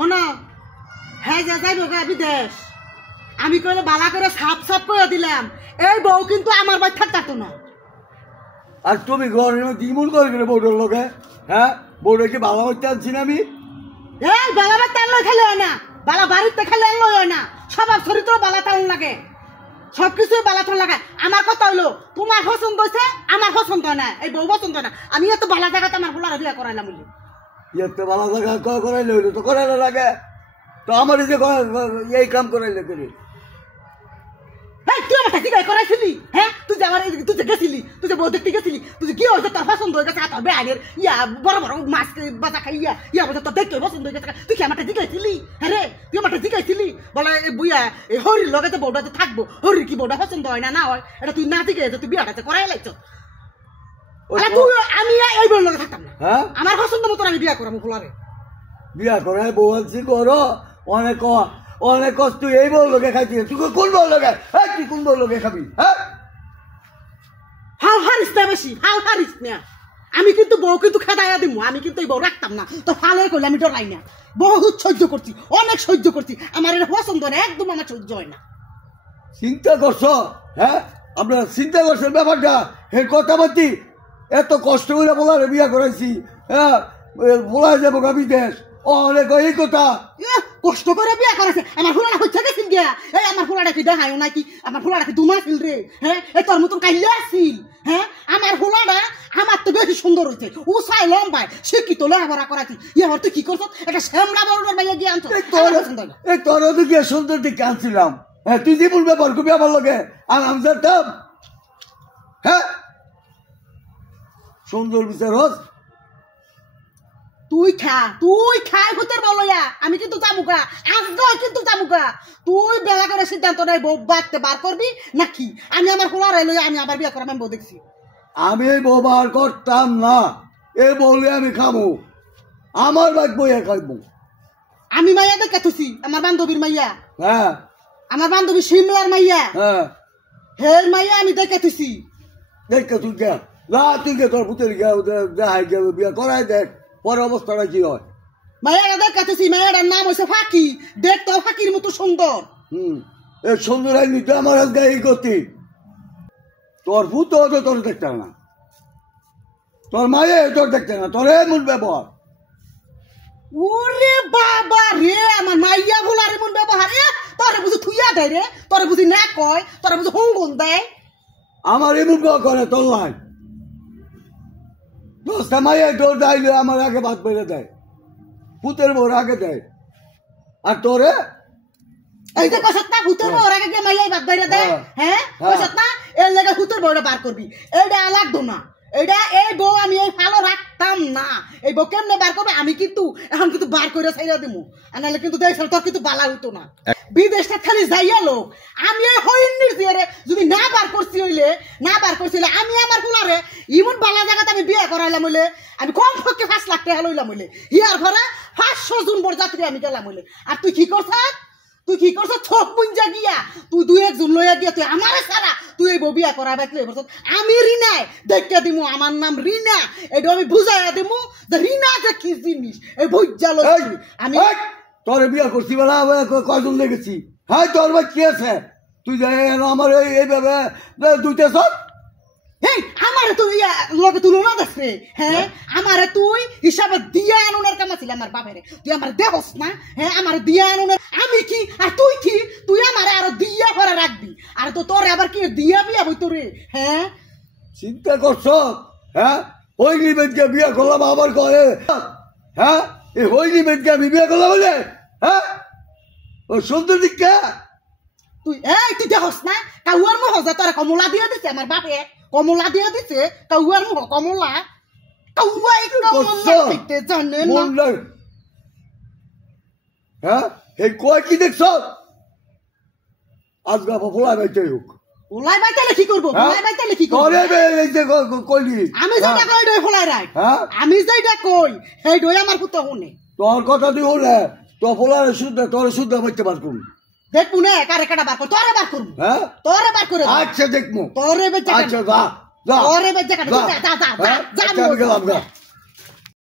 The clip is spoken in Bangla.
শোনো হ্যাঁ যা যাইব বিদেশ আমি কইলে বালা করে সাপ সাপ করে দিলাম এই বউ কিন্তু আমার বাড়ি থাকতো না আর তুমি ঘরের মধ্যে ইমন করে গেলে বউটার লোকে হ্যাঁ বউটাকে ভালো করতে আনছি না আমি এই বালা বাড়ি টানলে খেলে হয় না বালা বাড়িতে খেলে আনলো হয় না সবার চরিত্র বালা টান লাগে সবকিছু বালা টান লাগে আমার কথা হইলো তোমার পছন্দ হয়েছে আমার পছন্দ না এই বউ পছন্দ না আমি এত বালা জায়গাতে আমার ফুলার বিয়া করাইলাম বলি এত ভালো জায়গা করাইলে হইলো তো করাইলে লাগে তো আমার এই যে এই কাম করাইলে করি তুই আমার টাকা করাইছিলি হ্যাঁ তুই যে আমার তুই যে গেছিলি তুই যে বউ দেখতে গেছিলি তুই যে কি হয়েছে তোর পছন্দ হয়ে গেছে তোর বেআইনের ইয়া বড় বড় মাছ বাজা খাই ইয়া বলছে তোর দেখতে পছন্দ হয়ে গেছে তুই কি আমার টাকা জিগাইছিলি হ্যাঁ রে তুই আমার টাকা জিগাইছিলি বলে বুইয়া এই হরির লগে তো বউটাতে থাকবো হরির কি বউটা পছন্দ হয় না না হয় এটা তুই না জিগাইছ তুই বিয়াটাতে করাই লাইছ তুই আমি এই বউর লগে থাকতাম না হ্যাঁ আমার পছন্দ মতন আমি বিয়া করাবো খোলারে বিয়া করাই বউ আনছি করো অনেক অনেক কষ্ট এই বউ লোকে খাইছি তুই কোন বউ লোকে হ্যাঁ তুই কোন বউ লোকে খাবি হ্যাঁ হাল হারিস না বেশি হাল হারিস না আমি কিন্তু বউ কিন্তু খেদাইয়া দিব আমি কিন্তু এই বউ রাখতাম না তো ফালে করলে আমি ডরাই না বহুত সহ্য করছি অনেক সহ্য করছি আমার এটা পছন্দ না একদম আমার সহ্য হয় না চিন্তা করছো হ্যাঁ আপনার চিন্তা করছেন ব্যাপারটা হে কথাবার্তি এত কষ্ট করে বলার বিয়া করাইছি হ্যাঁ বলা যাবো বিদেশ অনেক এই কথা কষ্ট করে বিয়া করেছে আমার ফুলাটা হচ্ছে গেছিল গিয়া এই আমার ফুলাটা কি দেখায় নাকি আমার ফুলাটা কি দুমা ছিল রে হ্যাঁ এই তোর মতন কাইলে আসছিল হ্যাঁ আমার ফুলাটা আমার তো বেশি সুন্দর হয়েছে উসাই লম্বায় শিক্ষিত লেখাপড়া করাচ্ছি এবার তুই কি করছ একটা শ্যামলা বড় ভাইয়া গিয়ে আনছো এই তোর তো গিয়ে সুন্দর দিকে আনছিলাম হ্যাঁ তুই যে বলবে ব্যাপার খুবই আমার লোকে আর আমি জানতাম হ্যাঁ সুন্দর বিচার হোস তুই খাই ভূতের বলয়া আমি কিন্তু জামুকা আজকে কিন্তু জামুকা তুই বেলা করে সিদ্ধান্ত নেই বউ বাড়তে বার করবি নাকি আমি আমার খোলা রইল আমি আবার বিয়ে করাম আমি বউ দেখছি আমি বউ বার করতাম না এ বলে আমি খাবো আমার বাদ বইয়া খাইবো আমি মাইয়া দেখে থুছি আমার বান্ধবীর মাইয়া হ্যাঁ আমার বান্ধবী শিমলার মাইয়া হ্যাঁ হের মাইয়া আমি দেখে থুছি দেখে তুই কে না তুই কে তোর পুতের দেখাই গে বিয়ে করাই দেখ পরে অবস্থাটা কি হয় মাইয়াটা দেখে থুছি মাইয়াটার নাম হয়েছে ফাঁকি দেখতো ফাঁকির মতো সুন্দর এই সুন্দর আইনি তো আমার আজকে এই করতি তোর পুতো তো তোর দেখতে না তোর মায়ে তোর দেখতে না তোর এমন ব্যবহার ওরে বাবা রে আমার মাইয়া ভোলার এমন ব্যবহার তোরে বুঝি থুইয়া দেয় রে তোরে বুঝি না কয় তোরে বুঝি হুঙ্গুন দেয় আমার এমন করে তোর লাই দশটা মাইয়া তোর দাইলে আমার আগে ভাত বেড়ে দেয় পুতের বউর আগে দেয় আর তোরে এই যে কসত না ভূতের বউর আগে গিয়ে মাইয়াই ভাত বেড়ে দেয় হ্যাঁ কসত না এর লেগে ভূতের বউটা বার করবি এইটা লাগতো না এইটা এই বউ আমি এই ভালো রাখতাম না এই বউ কেমনে বার করবে আমি কিন্তু এখন কিন্তু বার করে ছাইরা দিমু নাহলে কিন্তু দেশ তোর কিন্তু বালা হইতো না বিদেশটা খালি যাইয়া লোক আমি এই হইন্নির দিয়ে যদি না বার করছি হইলে আমি আমার ফুলারে ইমন বালা জায়গাতে আমি বিয়ে করাইলাম হইলে আমি কম পক্ষে 5 লাখ টাকা লইলাম হইলে ইয়ার ঘরে 500 জন বরযাত্রী আমি গেলাম হইলে আর তুই কি করছ ছোট মুঞ্জা গিয়া তুই 2-1 জন লইয়া গিয়া তুই আমারে সারা তুই এই বিয়া করা বাইকলে আমি রিনায় দেখতে দিমু আমার নাম রিনা এটা আমি বুঝাইয়া দিমু যে রিনা যে কি জিনিস এই ভুজ্জা লই আমি তোর বিয়া করছি বলা কয়জন লেগেছি হ্যাঁ তোর ভাই কি আছে তুই যাই আমার এইভাবে দুইটা সব আমারে তুই লগে তুলনা দেখছে হ্যাঁ আমারে তুই হিসাবে দিয়া আনুনের কাম ছিল আমার বাপের তুই আমার দেহস না হ্যাঁ আমার দিয়া আনুনের আমি কি আর তুই কি তুই আমারে আরো দিয়া করে রাখবি আর তো তোরে আবার কি দিয়া বিয়া বই তোরে হ্যাঁ চিন্তা করছ হ্যাঁ হইনি বেদকে বিয়া করলাম আবার করে হ্যাঁ এই হইনি বেদকে আমি বিয়া করলাম বলে হ্যাঁ ও সুন্দর দিকটা তুই তুই দেখস না কাউয়ার মুখ যে তোরে কমলা দিয়ে দিছে আমার বাপে কমলা দিয়ে দিছে কাউয়ার মুখ কমলা কাউয়া কমলা খেতে জানে না হ্যাঁ এই কয় কি দেখছ আজ বাবা ফোলা বাইতে হোক ওলাই বাইতে কি করব ওলাই বাইতে কি করব করে এই যে কইলি আমি যেটা কই দই ফোলাই রাখ আমি যেটা কই সেই দই আমার পুত্র শুনে তোর কথা তুই হলে তো ফোলার শুদ্ধ তোর শুদ্ধ বাইতে পার করুন দেখবো না কারে কাটা বার কর তোরে বার করব হ্যাঁ তোরে বার করে আচ্ছা দেখমু তোরে বেচা আচ্ছা যা তোরে বেচা কাটা যা যা যা যা গেলাম গা